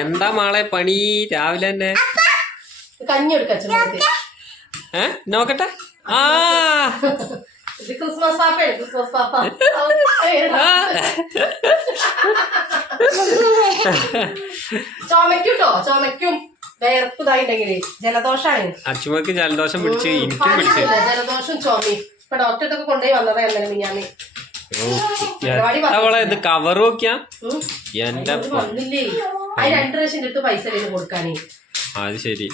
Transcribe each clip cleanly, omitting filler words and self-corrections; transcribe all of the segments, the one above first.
എന്താ മാളെ പണി രാവിലെ തന്നെ? കഞ്ഞി എടുക്ക നോക്കട്ടെ. ആ ക്രിസ്മസ് പാപ്പയാണ്, ക്രിസ്മസ് പാപ്പ. ചുമക്കൂട്ടോ, ചുമക്കും വേർപ്പുതായിണ്ടെങ്കില് ജലദോഷാണ്. അച്ചുമക്ക് ജലദോഷം പിടിച്ച് എനിക്കും പിടിച്ചു. ജലദോഷം ചുമയും. ഇപ്പൊ ഡോക്ടറെ കൊണ്ടുപോയി വന്നതാ എന്നാലും മിഞ്ഞാന്ന്. അവളെ ഇത് കവർ നോക്കിയാ എന്റെ വന്നില്ലേ? അതിന് 2 പ്രാവശ്യം എടുത്ത് പൈസ കൊടുക്കാനേ. അത് ശരി.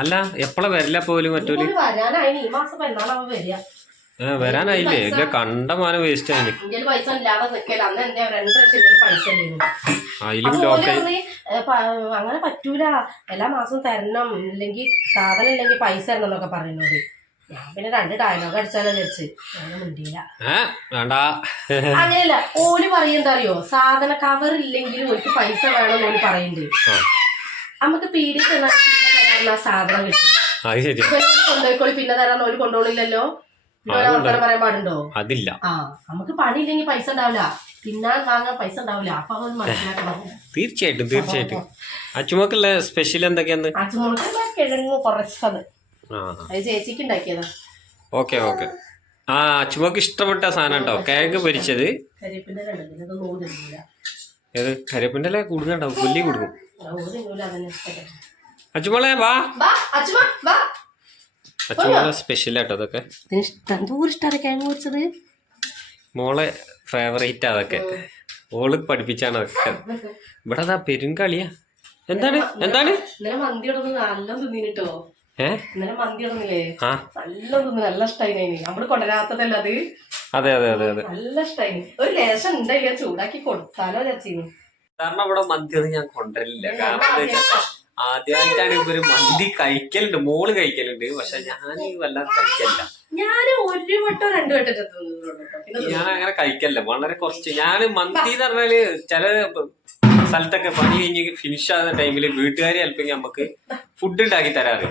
അല്ല എപ്പളാ വരില്ല പോലും മറ്റൊരു വരാനായില്ലേ? ഇത് കണ്ടമാനം വേസ്റ്റ് ആയി. അങ്ങനെ പറ്റൂല, എല്ലാ മാസവും തരണം, ഇല്ലെങ്കിൽ സാധനം ഇല്ലെങ്കിൽ പൈസ തരണം എന്നൊക്കെ പറയുന്നത്. ഞാൻ പിന്നെ 2 ഡയലോഗ് അടിച്ചാലോ വിചാരിച്ച് മിണ്ടിയില്ല. അങ്ങനെയല്ല, ഓല് പറയെന്താ അറിയോ, സാധന കവർ ഇല്ലെങ്കിൽ ഓർക്ക് പൈസ വേണമെന്ന് ഓല് പറയണ്ട്. നമുക്ക് പീടി തരാൻ സാധനം കിട്ടും. കൊണ്ടുപോയിക്കോളി പിന്നെ തരാൻ ഓല് കൊണ്ടുപോണില്ലല്ലോ. വർത്തമാനം പറയാൻ പാടുണ്ടോ? അതില്ല. നമുക്ക് പണി ഇല്ലെങ്കിൽ പൈസ ഉണ്ടാവില്ല, തിന്നാൻ വാങ്ങാൻ പൈസ ഉണ്ടാവില്ല. അപ്പൊ അത് മനസ്സിലാക്കണം. തീർച്ചയായിട്ടും തീർച്ചയായിട്ടും. അച്ചുമക്കുള്ള സ്പെഷ്യൽ എന്തൊക്കെയാന്ന്? അച്ചുമക്ക് കിഴങ്ങ് കുറച്ചത് ചേച്ചിക്ക് ഉണ്ടാക്കിയതാ. Okay okay. ആ അച്ചുമക്ക് ഇഷ്ടപ്പെട്ട സാധനം കേട്ടോ, കിഴങ്ങ് പൊരിച്ചത്. ഏത് കരിയപ്പിന്റെ അല്ലേ കുടുങ്ങണ്ടാവും, കൊല്ലി കുടുങ്ങും. അച്ചുമോളെ വാ. അച്ചുമോളെ സ്പെഷ്യൽ ആട്ടോ അതൊക്കെ. മോളെ ഫേവറേറ്റ് അതൊക്കെ, ഓള് പഠിപ്പിച്ചാണ് അതൊക്കെ. ഇവിടെ അതാ പെരുങ്കളിയാ. എന്താണ് എന്താണ് മന്തി നല്ല തിന്നിട്ടോ. നല്ല ഇഷ്ടായി. നമ്മള് കൊണ്ടുവരാത്തതല്ല അത്. അതെ അതെ അതെ അതെ, നല്ല ഇഷ്ടായി. ഒരു ലേശം ഉണ്ടായില്ല, ചൂടാക്കി കൊടുത്താലോ വിചാരിച്ചു. കാരണം ഇവിടെ മന്തി ഒന്നും ഞാൻ കൊണ്ടുവരില്ല. കാരണം എന്താ വെച്ചാൽ ആദ്യമായിട്ടാണ് ഇവര് മന്തി കഴിക്കലുണ്ട്, മോള് കഴിക്കലുണ്ട്, പക്ഷെ ഞാൻ വല്ലാതെ കഴിക്കലില്ല. ഞാൻ 1 വട്ടം 2 വട്ടം ഞാൻ അങ്ങനെ കഴിക്കല്ല, വളരെ കുറച്ച്. ഞാൻ മന്തി എന്ന് പറഞ്ഞാല് ചില സ്ഥലത്തൊക്കെ പണി കഴിഞ്ഞ് ഫിനിഷ് ആകുന്ന ടൈമില് വീട്ടുകാരെ ചിലപ്പോൾ നമുക്ക് ഫുഡ് ഉണ്ടാക്കി തരാറ്.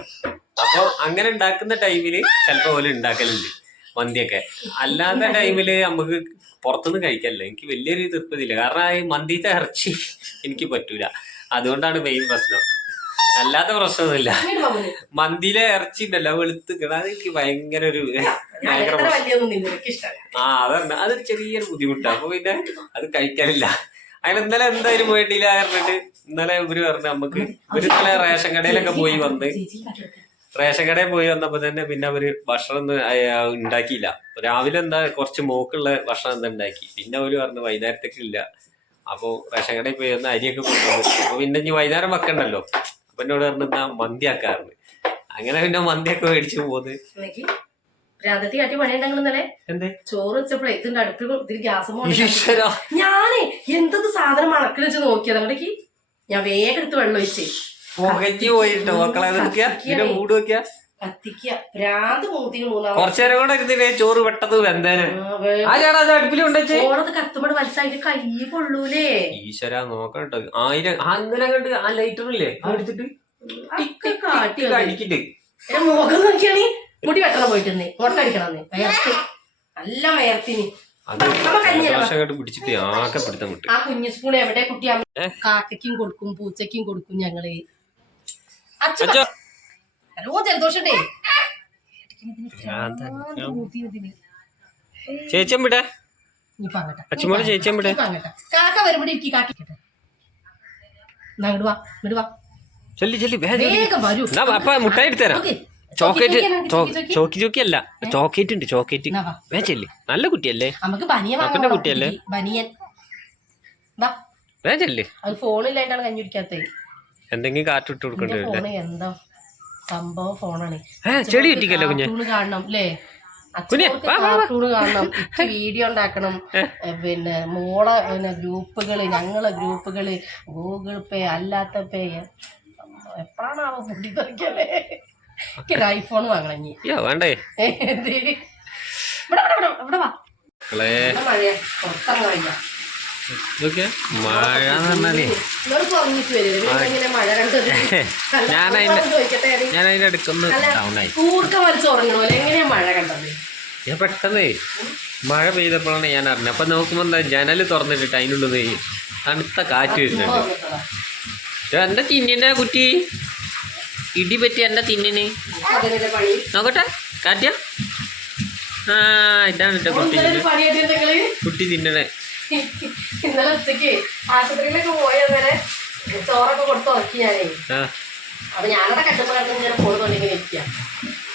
അപ്പൊ അങ്ങനെ ഉണ്ടാക്കുന്ന ടൈമില് ചിലപ്പോ പോലെ ഉണ്ടാക്കലുണ്ട് മന്തിയൊക്കെ. അല്ലാത്ത ടൈമില് നമുക്ക് പുറത്തുനിന്ന് കഴിക്കല്ല. എനിക്ക് വലിയൊരു തൃപ്തിയില്ല, കാരണം ഈ മന്തിത്തെ ഇറച്ചി എനിക്ക് പറ്റൂല. അതുകൊണ്ടാണ് മെയിൻ പ്രശ്നം, അല്ലാത്ത പ്രശ്നമൊന്നുമില്ല. മന്തിയിലെ ഇറച്ചി ഉണ്ടല്ലോ വെളുത്ത് അത് എനിക്ക് ഭയങ്കര ഒരു അതന്നെ, അതൊരു ചെറിയൊരു ബുദ്ധിമുട്ടാണ്. അപ്പൊ പിന്നെ അത് കഴിക്കാനില്ല. അങ്ങനെ ഇന്നലെ എന്തായാലും പോയിട്ടില്ല പറഞ്ഞിട്ട് ഇന്നലെ ഇവര് പറഞ്ഞു നമുക്ക്. ഇവര് ഇന്നലെ റേഷൻ കടയിലൊക്കെ പോയി വന്ന്, റേഷൻ കടയിൽ പോയി വന്നപ്പോ തന്നെ പിന്നെ അവര് ഭക്ഷണം ഒന്നും ഉണ്ടാക്കിയില്ല. രാവിലെ എന്താ കുറച്ച് മോക്കുള്ള ഭക്ഷണം എന്താ ഉണ്ടാക്കി, പിന്നെ അവര് പറഞ്ഞു വൈകുന്നേരത്തേക്ക് ഇല്ല. അപ്പൊ റേഷൻ കടയിൽ പോയി വന്ന് അരിയൊക്കെ കൊണ്ടുവന്നു. അപ്പൊ പിന്നെ ഇനി വൈകുന്നേരം വെക്കണ്ടല്ലോ. അപ്പൊ എന്നോട് പറഞ്ഞു എന്താ മന്തി ആക്കാറുണ്ട്. അങ്ങനെ പിന്നെ മന്തിയൊക്കെ മേടിച്ചു പോന്ന്. ചോറ് വെച്ചപ്പോഴേ ഇതിന്റെ അടുപ്പിൽ ഗ്യാസ് ഞാനേ എന്തത് സാധനം മണക്കിൽ വെച്ച് നോക്കിയത്. അങ്ങോട്ടേക്ക് ഞാൻ വേഗം എടുത്ത് വെള്ളം ഒഴിച്ചേ കത്തിക്ക ഭ്രാന്ത് മൂത്തിന് കുറച്ചേരം കൂടെ ഇരുന്നില്ലേ ചോറ് പെട്ടത് വെന്തേനെ. ഓണത് കത്തുമ്പോൾ മനസ്സിലായിട്ട് കൈ കൊള്ളൂലേ. ഈശ്വര നോക്കട്ടോ. 1000 ഇന്നലെ കണ്ട് ആ ലൈറ്ററില്ലേ എടുത്തിട്ട് അടിക്കിട്ട് മുഖം നോക്കിയാണി മുടി വെട്ടണം പോയിട്ടേ മുട്ട അടിക്കണമെന്ന് വയർത്ത് നല്ല വയർത്തിന്. പിടിച്ചിട്ട് ആകെ പിടുത്തം കിട്ടും. ആ കുഞ്ഞു സ്പൂൺ എവിടെ കുട്ടിയാ? കാക്കയ്ക്കും കൊടുക്കും, പൂച്ചയ്ക്കും കൊടുക്കും ഞങ്ങള്. ഹലോ ജലദോഷണ്ടേ ചേച്ചിയും വിടെ അച്ഛമ്മോട് ചേച്ചിയും വിടെ. കാക്ക വരുമ്പോഴേ എനിക്ക് കാക്കിക്കട്ടെ. ചെല്ലി ചെല്ലി വേഗം വരൂ. അപ്പൊ മുട്ടായി എടുത്തു തരാം. ചോക്ലേറ്റ് ചോക്കി അല്ല, ചോക്ലേറ്റ് ഉണ്ട്, ചോക്ലേറ്റ്. വേ ചെല്ലി, നല്ല കുട്ടിയല്ലേ, അപ്പന്റെ കുട്ടിയല്ലേ, വേ ചെല്ലി. ഫോണില്ലാണ്ടാണ് കഞ്ഞി കുടിക്കാത്തത്. എന്തെങ്കിലും കാറ്റിട്ട് കൊടുക്കണ്ടേ? എന്താ സംഭവം ഫോണാണ്. ചെടി കുറ്റിക്കല്ലോ കുഞ്ഞെ. കാണണം അല്ലേ, കാർട്ടൂണ് കാണണം, വീഡിയോ ഉണ്ടാക്കണം. പിന്നെ മോളെ പിന്നെ ഗ്രൂപ്പുകള്, ഞങ്ങളെ ഗ്രൂപ്പുകള്, ഗൂഗിൾ പേ, അല്ലാത്ത പേ. എപ്പോഴാണാവോ മുടി പറിക്കല്ലേ? ഐഫോൺ വാങ്ങണം. വേണ്ടേ ഇവിടെ വാ. മഴ പുറത്തിറങ്ങാനില്ല. മഴ ഞാൻ അതിന്റെ അടുക്കൊന്ന് കൂർക്കം വലിച്ച് ഉറങ്ങണ പോലെ എങ്ങനെയാ മഴ കണ്ടത്? ഞാൻ പെട്ടെന്ന് മഴ പെയ്തപ്പോഴാണ് ഞാൻ അറിഞ്ഞത്. അപ്പം നോക്കുമ്പോൾ എന്താ ജനൽ തുറന്നിട്ടിട്ട് അതിനുള്ളത് തണുത്ത കാറ്റ് വരുന്നുണ്ട്. എൻ്റെ തിന്നിൻ്റെ കുറ്റി ഇടി പറ്റി എൻ്റെ തിന്നിന് നോക്കട്ടെ കാറ്റിയ. ആ ഇതാണ് എൻ്റെ കുട്ടി കുട്ടി തിന്നണേ. ഇന്നലെ ഉച്ചക്ക് ആശുപത്രിയിലൊക്കെ പോയവരെ ചോറൊക്കെ കൊടുത്ത് ഉറക്കി ഞാനേ. അപ്പൊ ഞാനവിടെ കട്ടുമ്പോഴാണ് ഇങ്ങനെ ഫോണ് തൊണ്ടിങ്ങനെ ഇരിക്കുക.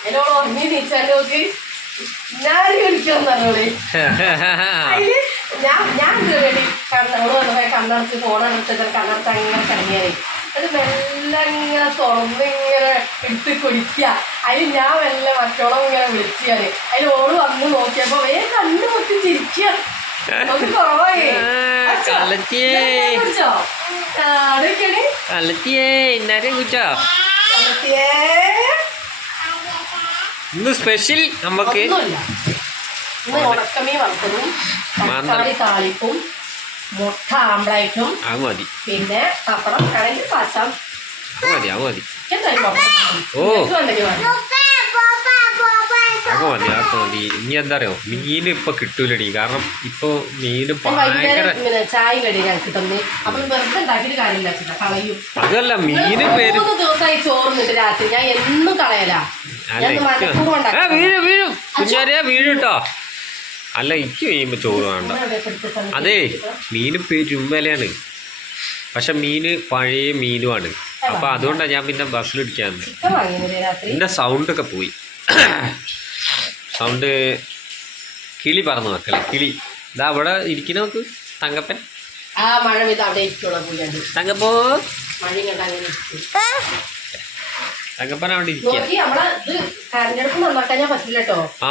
എന്നോട് ഉറങ്ങി നീച്ചാൽ നോക്ക് ഞാനും വിളിക്കാന്ന് പറഞ്ഞോളെ. അതില് ഞാൻ വേണ്ടി കണ്ണടച്ച് ഫോണടച്ച് കണ്ണടച്ച് അങ്ങനെ കിടങ്ങിയാനേ. അത് മെല്ലെ ഇങ്ങനെ തുറന്നിങ്ങനെ എടുത്ത് കുടിക്കുക. അതിൽ ഞാൻ മെല്ലെ മറ്റോളം ഇങ്ങനെ വിളിച്ചാല് അതിൽ ഓള് വന്ന് നോക്കിയപ്പോ കണ്ണു പൊട്ടി ചിരിക്കുക. കുറവായി ഇന്ന് സ്പെഷ്യൽ നമുക്ക് ഉണക്കമീൻ വറുത്തതും തക്കാളി താളിപ്പും മുട്ട ആംബ്ലേറ്റും അത് മതി. പിന്നെ പപ്പടം കടയിൽ പാച്ചാം മതി അത് മതി. ഓ അതൊക്കെ മതി അതൊക്കെ മതി. ഇനി എന്താ അറിയോ മീൻ ഇപ്പൊ കിട്ടൂലടി. കാരണം ഇപ്പൊ മീന് ഭയങ്കര ചായ കടി ഞങ്ങൾക്ക് തന്നു. അപ്പൊ വെറുതെ ഉണ്ടാക്കിയിട്ട് കാര്യമില്ല കളയും. അതല്ല മീന് പേര് 3 ദിവസമായി ചോറുന്നിട്ട് രാത്രി ഞാൻ എന്നും കളയല. വീഴും വീഴും കുഞ്ഞാരിയാ വീഴുട്ടോ. അല്ല എനിക്ക് വീഴുമ്പോ ചോറ് വേണ്ട. അതേ മീന് പെരും വിലയാണ്. പക്ഷെ മീന് പഴയ മീനുമാണ്. അപ്പൊ അതുകൊണ്ടാണ് ഞാൻ പിന്നെ ബസ്സിലിടിക്കാന്ന്. എന്റെ സൗണ്ടൊക്കെ പോയി. സൗണ്ട് കിളി പറന്നു മക്കളെ കിളി. ഇതാ അവിടെ ഇരിക്കുന്ന നോക്ക് തങ്കപ്പൻ. തങ്കപ്പോ തങ്കപ്പൻ അവിടെ ഇരിക്കുക.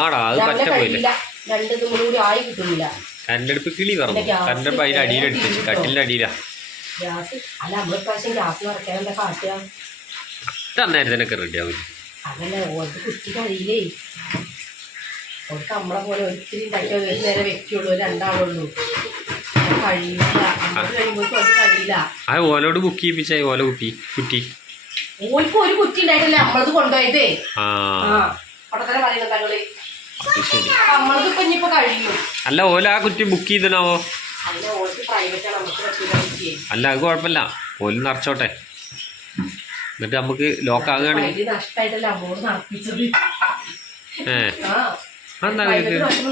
ആടാ അത് പറ്റ പോയില്ല. കരണ്ട് അടുപ്പ് കിളി പറഞ്ഞു. കരണ്ട് അടുപ്പ് അതിന്റെ അടിയിലെടുത്തിച്ച് കട്ടിലിന്റെ അടിയിലാ. അന്നേരത്തിനൊക്കെ റെഡി ആവും. അതല്ല ഓർക്ക് കുറ്റി കഴിയില്ലേ. ഓർക്ക് നമ്മളെ പോലെ ഒത്തിരി ഉണ്ടാക്കിയ ഒരു നേരം വെക്കുള്ളൂ, രണ്ടാളുള്ളൂ. കഴിയില്ല കഴിയുമ്പോൾ കഴിയില്ല. ആ ഓലോട് ബുക്ക് ചെയ്യിപ്പിച്ചായി ഓല കുട്ടി കുറ്റി. ഓർക്ക് ഒരു കുറ്റി ഉണ്ടായിട്ടല്ലേ നമ്മളത് കൊണ്ടുപോയതേ. അവിടെ തന്നെ പറയുന്നത് തങ്ങള് നമ്മളത് ഇപ്പൊ ഇനിയിപ്പോ കഴിയും. അല്ല ഓല ആ കുറ്റി ബുക്ക് ചെയ്തനാവോ? അല്ല ഓർക്ക് പ്രൈവറ്റ് ആണ്, നമുക്ക് പറ്റില്ല. അല്ല അത് കുഴപ്പമില്ല, ഓല് നിറച്ചോട്ടെ. എന്നിട്ട് നമുക്ക് ലോക്കാകുകയാണെങ്കിൽ നഷ്ടമായിട്ടല്ലേ അമ്മോട് നടപ്പിച്ചത്.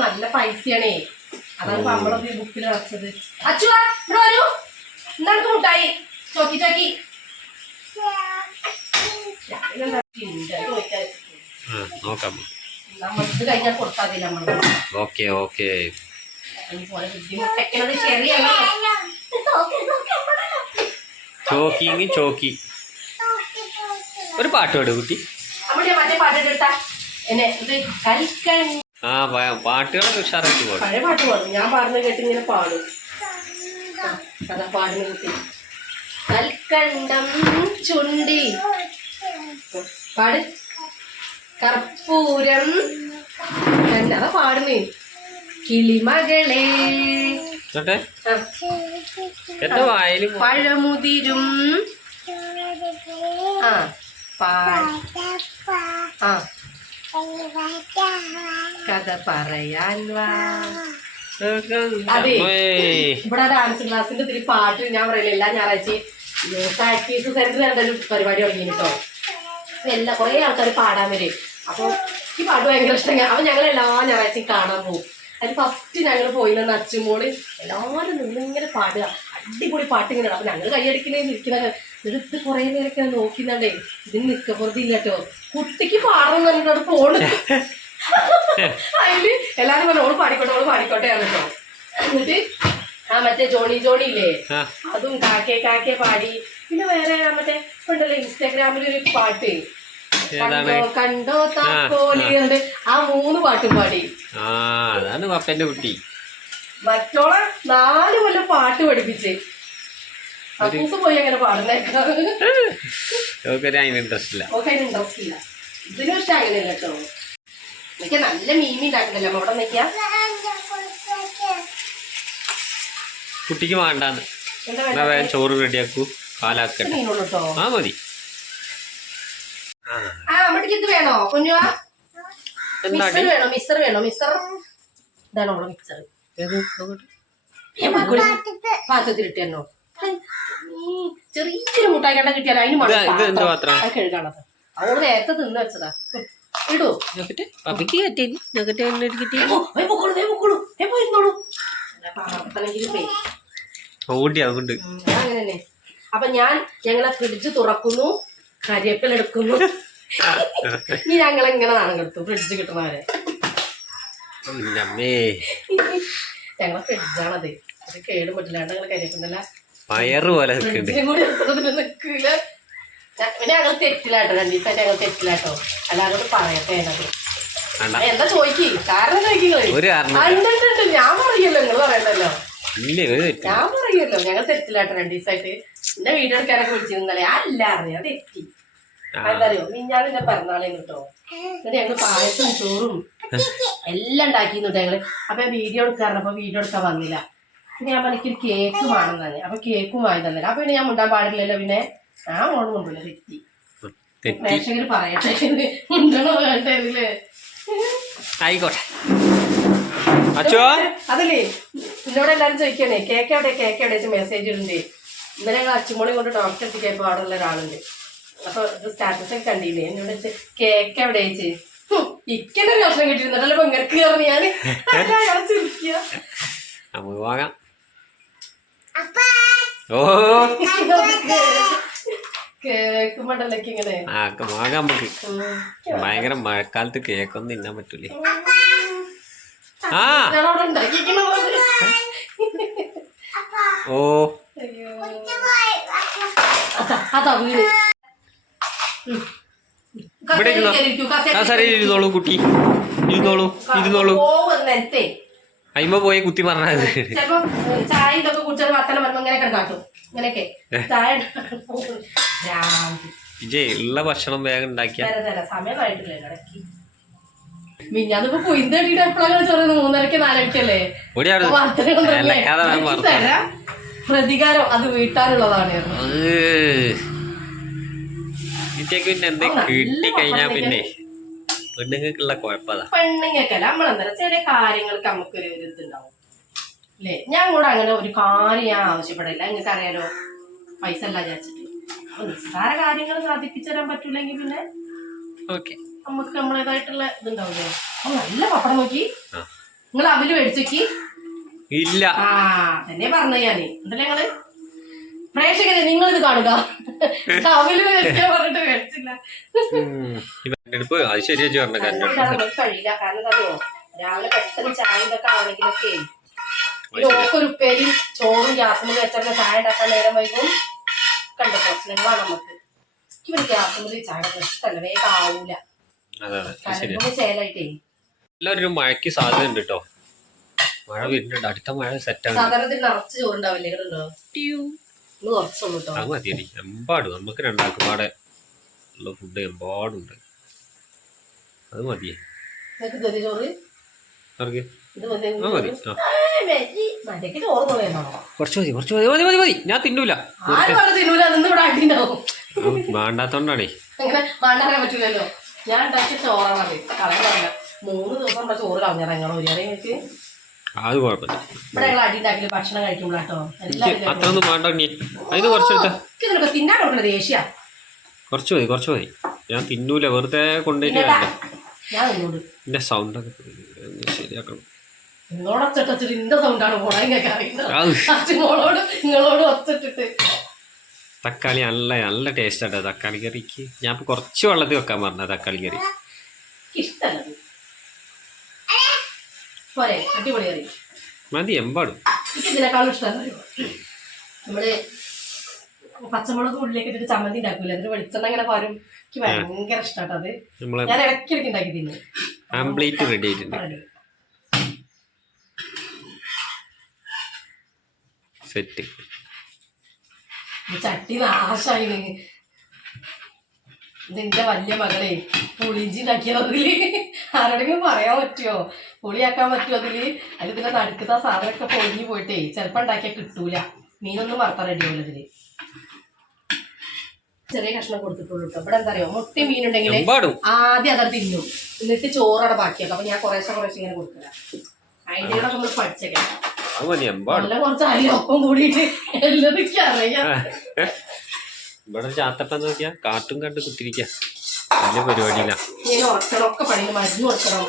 നല്ല പൈസയാണേ. അതാണ് നമ്മളത് ബുക്കിൽ അടച്ചത്. അച്ചുവാ ഇവിടെ വരൂ. എന്താണ് മുട്ടായി ചോക്കി ചോക്കി നോക്കാം. നമ്മളിത് കഴിഞ്ഞാൽ കൊടുത്താൽ മതി. നമ്മൾ ഓക്കെ ഓക്കെ ബുദ്ധിമുട്ടൊക്കെ ശരിയല്ലേ. ചോക്കിങ് ചോക്കി ഒരു പാട്ട് പാടും കുട്ടി. മറ്റേ പാട്ടെടുത്താ ആ പാട്ടുകളൊക്കെ ഉഷാറായിട്ട് പാടും. പഴയ പാട്ട് പാടും. ഞാൻ പാടുന്ന കേട്ട് ഇങ്ങനെ പാടും. അതാ പാടുന്ന കുട്ടി. കൽക്കണ്ടം ചുണ്ടി പാട് കർപ്പൂരം അതാ പാടുന്നേ. കിളിമകളെ പഴമുതിരും കഥ പറയാൻ വാ. അതെ ഇവിടെ ഡാൻസ് ക്ലാസ്സിന്റെ ഇത്തിരി പാട്ട് ഞാൻ പറയില്ല. എല്ലാ ഞായറാഴ്ചയും പ്രാക്ടീസ് സെന്റർ എന്തൊരു പരിപാടി തുടങ്ങി കേട്ടോ. എല്ലാ കുറെ ആൾക്കാർ പാടാൻ വരും. അപ്പൊ ഈ പാട്ട് ഭയങ്കര ഇഷ്ടം. അപ്പൊ ഞങ്ങൾ എല്ലാ ഞായറാഴ്ചയും കാണാൻ പോകും. അതിന് ഫസ്റ്റ് ഞങ്ങൾ പോയി നിന്ന് അച്ചുമോള് എല്ലാവരും നിന്നിങ്ങനെ പാടുക. അടിപൊളി പാട്ട് ഇങ്ങനെ. അപ്പൊ ഞങ്ങൾ കൈയടിക്കണേ ഇരിക്കണത്. ഇത് കുറെ നേരൊക്കെ നോക്കുന്നുണ്ടേ. ഇതിന് നിക്കപ്പുറത്ത് ഇല്ല കേട്ടോ. കുട്ടിക്ക് പാടണം പറഞ്ഞിട്ട് പോണ്. അതില് എല്ലാരും പറഞ്ഞു ഓള് പാടിക്കോട്ടെ കേട്ടോ. എന്നിട്ട് മറ്റേ ജോണി ഇല്ലേ അതും കാക്കേ കാക്കേ പാടി. പിന്നെ വേറെ മറ്റേ ഉണ്ടല്ലോ ഇൻസ്റ്റാഗ്രാമിൽ ഒരു പാട്ട് കണ്ടോ താക്കോലിയുണ്ട്. ആ 3 പാട്ടും പാടി. അതാണ് പപ്പന്റെ കുട്ടി. മറ്റോളെ 4 കൊല്ലം പാട്ട് പഠിപ്പിച്ച് അപ്പൂസ് പോയി അങ്ങനെ പാടുന്നേക്കാം. ഇൻട്രസ്റ്റ് ഇല്ല. ഇതിനും ഇഷ്ടം അങ്ങനെയല്ല കേട്ടോ. എനിക്ക് നല്ല മീമി ഉണ്ടാക്കണ്ടല്ലോ അവിടെ നിൽക്കാ. കുട്ടിക്ക് വേണ്ടാന്ന് വേഗം ചോറ് റെഡിയാക്കൂ. പാലാക്കട്ടെ. മീനുള്ളൂട്ടോ. ആ മതി. അമ്മക്ക് ഇത് വേണോ കുഞ്ഞുവാ? മിക്സർ വേണോ? മിക്സർ ഇതാണ് ഓളെ മിക്സർ പാത്രത്തിലിട്ടോ ചെറിയൊരു മുട്ടായി കണ്ട കിട്ടിയാലോ അതിന് മണം കഴുകാണത് അവള് നേരത്തെ തിന്ന് വെച്ചതാ ഇടൂ അങ്ങനെന്നെ. അപ്പൊ ഞങ്ങളെ ഫ്രിഡ്ജ് തുറക്കുന്നു, കരിവേപ്പില എടുക്കുന്നു. ഇനി ഞങ്ങളെങ്ങനെ നാണം കെടുത്തു ഫ്രിഡ്ജ് കിട്ടുന്നവരെ. ഞങ്ങളെ ഫ്രിഡ്ജാണത്, അത് കേട് പറ്റില്ലാണ്ട് ഞങ്ങള് കരിവേപ്പിണ്ടല്ല ഫ്രിഡ്ജിനും കൂടി നിൽക്കില്ല. പിന്നെ ഞങ്ങൾ തെറ്റിലാട്ടോ, 2 ദിവസമായിട്ട് ഞങ്ങൾ തെറ്റിലാട്ടോ. അല്ലാതെ പറയട്ടെ എന്താ ചോദിക്കി, കാരണം ചോദിക്കുന്നത് ഞാൻ പറയല്ലോ, നിങ്ങൾ പറയണ്ടല്ലോ. ഞാൻ പറയല്ലോ ഞങ്ങൾ തെറ്റില്ലാട്ടോ. 2 ദിവസമായിട്ട് എന്റെ വീഡിയോ എടുക്കാനൊക്കെ വിളിച്ചിരുന്നല്ലേ, അല്ല അറിയാം തെറ്റി. എന്താ അറിയോ, മിഞ്ഞാന്ന് എന്റെ പിറന്നാളേന്ന് കേട്ടോ. എന്നിട്ട് ഞങ്ങള് പായസം ചോറും എല്ലാം ഉണ്ടാക്കിയിരുന്നു ഞങ്ങള്. അപ്പൊ ഞാൻ വീഡിയോ എടുക്കാറുണ്ട്, വീഡിയോ എടുക്കാൻ വന്നില്ല. പിന്നെ ഞാൻ എനിക്കൊരു കേക്ക് വേണം തന്നെ, അപ്പൊ കേക്കും വാങ്ങി തന്നെ. അപ്പൊ പിന്നെ ഞാൻ മുണ്ടാൻ പാടില്ലല്ലോ, പിന്നെ ഞാൻ മോള് കൊണ്ടുപോയില്ല, തെറ്റി. പ്രേക്ഷകര് പറയട്ടെ മുണ്ടണോ വേണ്ടേ ഇതില്. ആയിക്കോട്ടെ. അതല്ലേ എന്നോട് എല്ലാരും ചോദിക്കണേ കേക്ക് എവിടെ വെച്ച് മെസ്സേജ് ഇടുന്നുണ്ട്. ഇന്നലെ ഞങ്ങൾ അച്ചുമോളി കൊണ്ട് ഡോക്ടർ എത്തിക്കാൻ പാടുള്ള ഒരാളുണ്ട്. അപ്പൊ ഇത് സ്റ്റാറ്റസ് ഒക്കെ കണ്ടില്ലേ, എന്നോട് വെച്ച് കേക്ക് എവിടെ വെച്ച് ഇക്കന്നെ ഭക്ഷണം കിട്ടിയിരുന്നല്ലോ പെങ്ങൾക്ക് കയറി ഞാന് ചിരിക്കുക. കേക്കുമ്പോണ്ടല്ലേക്ക് ഇങ്ങനെ ഭയങ്കര മഴക്കാലത്ത് കേക്കൊന്നും തിന്നാൻ പറ്റൂലേ. ഓ അതാ വീട് ഇരുന്നോളൂ കുട്ടി, ഇരുന്നോളൂ. അയിമ പോയി കുത്തി പറഞ്ഞത്. ചിലപ്പോ ചായ ഇതൊക്കെ കുടിച്ചാൽ വർത്തനം വരുമ്പോ ഇങ്ങനെയൊക്കെ ഉണ്ടാക്കും. ഇങ്ങനെയൊക്കെ ചായ ഉള്ള ഭക്ഷണം വേഗം ഉണ്ടാക്കിയ സമയമായിട്ടില്ല. ഇടയ്ക്ക് മിഞ്ഞാന്നിപ്പോ പൊയിന്ത് കെട്ടിട്ട് എപ്പോഴാണ് ചോറുന്നത്, 3:30 4:00 പ്രതികാരം അത് വീട്ടാനുള്ളതാണ്. കിട്ടി കഴിഞ്ഞാ പിന്നെ പെണ്ണുങ്ങൾക്കുള്ള കുഴപ്പതാ. പെണ്ണുങ്ങൾക്കല്ല, നമ്മളെന്താ ചെറിയ കാര്യങ്ങൾക്ക് നമുക്കൊരു ഇതുണ്ടാവും അല്ലേ. ഞാൻ കൂടെ അങ്ങനെ ഒരു കാര്യം ഞാൻ ആവശ്യപ്പെടില്ല. നിങ്ങൾക്ക് അറിയാലോ, പൈസ അല്ല വിചാരിച്ചിട്ട്. അപ്പൊ നിസ്സാര കാര്യങ്ങൾ സാധിപ്പിച്ചു തരാൻ പറ്റൂലെങ്കിൽ പിന്നെ നമുക്ക് നമ്മളേതായിട്ടുള്ള ഇതുണ്ടാവില്ലേ. അപ്പൊ നല്ല പപ്പടം നോക്കി നിങ്ങൾ അവല് മേടിച്ചോക്കി. ഇല്ല തന്നെ പറഞ്ഞു ഞാന്. എന്തല്ലേ ഞങ്ങള് പ്രേക്ഷകരെ നിങ്ങളിത് കാണുക. അവല് മേടിക്കാൻ പറഞ്ഞിട്ട് മേടിച്ചില്ല. കഴിയില്ല. കാരണം അറിയോ, രാവിലെ പെട്ടെന്ന് ചായ ഇതൊക്കെ ആണെങ്കിലൊക്കെ ഒരു ഉപ്പേരിയും ചോറും ഗ്യാസിൽ വെച്ചൊക്കെ ചായ ഉണ്ടാക്കാൻ നേരം വൈകും. കണ്ട പ്രശ്നങ്ങളാണ് നമുക്ക്. ഇവര് ഗ്യാസിൽ ചായ ഇഷ്ടമല്ല, വേഗം ആവൂല. ചേലായിട്ടേ എല്ലാവരും മഴയ്ക്ക് സാധ്യത ഉണ്ട് കേട്ടോ. മഴ വരുന്നുണ്ട്, അടുത്ത മഴ സെറ്റാണ്. സാധാരണത്തിൽ നിറച്ച് ചോറുണ്ടാവില്ലേ, കുറച്ചുള്ളൂ. അത് മതിയടി, എമ്പാടും നമുക്ക് രണ്ടാൾക്ക് പാടെ ഉള്ള ഫുഡ് എമ്പാടുണ്ട്. അത് മതിയേ ചോറ്. കുറച്ച് മതി. ഞാൻ തിന്നൂല, വേണ്ടാത്തോണ്ടാണേ. പറ്റൂലല്ലോ. ഞാൻ ഉണ്ടാക്കിയ ചോറാണത്, കളയാറില്ല. 3 ദിവസം നമ്മുടെ ചോറ് കളഞ്ഞിറങ്ങണം. ഒരു അറിയാം അത് കുഴപ്പമില്ല. ഇവിടെ ഞങ്ങൾ അടി ഉണ്ടാക്കി ഭക്ഷണം കഴിക്കുമ്പോഴാട്ടോ അത്രയൊന്നും വേണ്ട. അതിന് കുറച്ചെടുത്ത തിന്നാൻ കൊടുക്കണ ദേഷ്യ. കുറച്ച് മതി. ഞാൻ തിന്നൂല, വെറുതെ കൊണ്ടുപോയിട്ട് ഞാൻ എന്റെ സൗണ്ടൊക്കെ ശരിയാക്കണം. നിങ്ങളോട് ഒച്ചട്ടിട്ട് ഇന്റെ സൗണ്ടാണ് പോണൊക്കെ അറിയുന്നത്. നിങ്ങളോട് ഒച്ചിട്ടിട്ട്. തക്കാളി നല്ല ടേസ്റ്റ് ആട്ടോ തക്കാളി കറിക്ക്. ഞാൻ ഇപ്പൊ കുറച്ച് വെള്ളത്തിൽ വെക്കാൻ പറഞ്ഞ തക്കാളി കറി. ഇഷ്ടമല്ല പോരെ, അടിപൊളി കറി മതി. എമ്പാടും ഇതിനേക്കാളും ഇഷ്ടം നമ്മള് പച്ചമുളക് ഉള്ളിലേക്ക് ഇട്ടിട്ട് ചമ്മന്തി ഉണ്ടാക്കൂല, അതിന് വെളിച്ചെണ്ണ ഇങ്ങനെ പാരും. എനിക്ക് ഭയങ്കര ഇഷ്ടാട്ടോ അത്. ഞാൻ ഇടയ്ക്കിടയ്ക്ക് ഉണ്ടാക്കി തിന്നു. ആംപ്ലേറ്റ് റെഡി ആയിട്ടുണ്ട്. സെറ്റ്. ചട്ടി നാശായിന്. ഇതെന്റെ വലിയ മകളെ പുളിഞ്ചി ഉണ്ടാക്കിയതില് ആരോടെങ്കിലും പറയാൻ പറ്റുമോ, പുളിയാക്കാൻ പറ്റുമോ അതില്. അതിന്റെ നടുക്കുന്ന സാധനമൊക്കെ പൊളിഞ്ഞു പോയിട്ടേ ചിലപ്പോ ഉണ്ടാക്കിയാൽ കിട്ടൂല. മീനൊന്നും വറുത്താൻ റെഡിയാവില്ല ഇതില്. ചെറിയ കഷ്ണം കൊടുത്തിട്ടുള്ളൂ കേട്ടോ. ഇവിടെ എന്താ അറിയോ, മുട്ടി മീനുണ്ടെങ്കിൽ ആദ്യം അതത് തിന്നും, എന്നിട്ട് ചോറവിടെ ബാക്കിയാക്കും. അപ്പൊ ഞാൻ കുറേശ്ശെ ഇങ്ങനെ കൊടുക്കില്ല. ഐഡിയകളൊക്കെ നമ്മൾ പഠിച്ചേക്കാം. അത് മതി എമ്പാടും. നല്ല കുറച്ച് അരി ഒപ്പം കൂടിയിട്ട് എല്ലാതൊക്കെ അറിയാം. ഇവിടെ ചാത്തപ്പം നോക്കിയാ കാട്ടും കണ്ട് കുത്തിരിക്ക. വലിയ പരിപാടിയില്ല. ഇങ്ങനെ ഉറക്കണം, ഒക്കെ പണിയിൽ മരുന്ന് കൊടുക്കണം.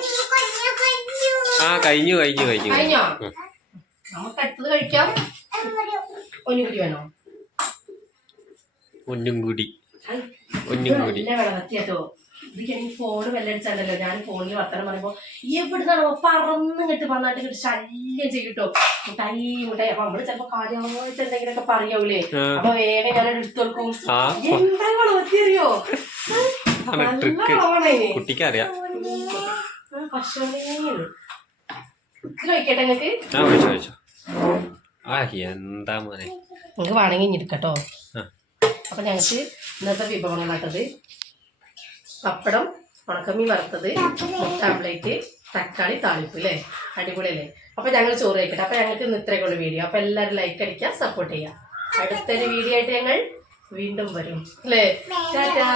ആ കഴിഞ്ഞു. കഴിഞ്ഞോ? നമുക്ക് അടുത്തത് കഴിക്കാം. ഒന്നുകൂടി വേണോ? ഒന്നും കൂടി. നല്ല വെള്ളത്തിയാട്ടോ. ഇത് ഫോണ് വെല്ലടിച്ചാണ്ടല്ലോ. ഞാൻ ഫോണിൽ വർത്തമാനം പറയുമ്പോ എവിടുന്നാണോ പറന്നിങ്ങട്ട് വന്നിട്ട് ഇങ്ങോട്ട് ശല്യം ചെയ്യട്ടോ. മുട്ടായി അപ്പൊ നമ്മള് ചിലപ്പോ കാര്യമായിട്ട് എന്തെങ്കിലുമൊക്കെ പറയാവൂലേ. അപ്പൊ വേഗം ഞാൻ എടുത്തു കൊടുക്കും. എന്താ വെള്ളത്തി അറിയോ? കുട്ടിക്കറിയാം. പക്ഷേ കഴിക്കട്ടെ നിങ്ങക്ക്? എന്താ മോനെ നിങ്ങക്ക് വേണമെങ്കിൽ ഇഞ്ഞെടുക്കട്ടോ. അപ്പൊ ഞങ്ങക്ക് ഇന്നത്തെ വിഭവങ്ങളാട്ടത് പപ്പടം, ഉണക്കമീൻ വറുത്തത്, മുട്ട ആംപ്ലേറ്റ്, തക്കാളി താളിപ്പ് അല്ലേ? അടിപൊളിയല്ലേ? അപ്പൊ ഞങ്ങൾ ചോറ് കഴിക്കട്ടെ. അപ്പൊ ഞങ്ങൾക്ക് ഇന്ന് ഇത്രയൊക്കെയുള്ള വീഡിയോ. അപ്പൊ എല്ലാവരും ലൈക്ക് അടിക്കുക, സപ്പോർട്ട് ചെയ്യുക. അടുത്തൊരു വീഡിയോ ആയിട്ട് ഞങ്ങൾ വീണ്ടും വരും അല്ലേ? ടാറ്റാ.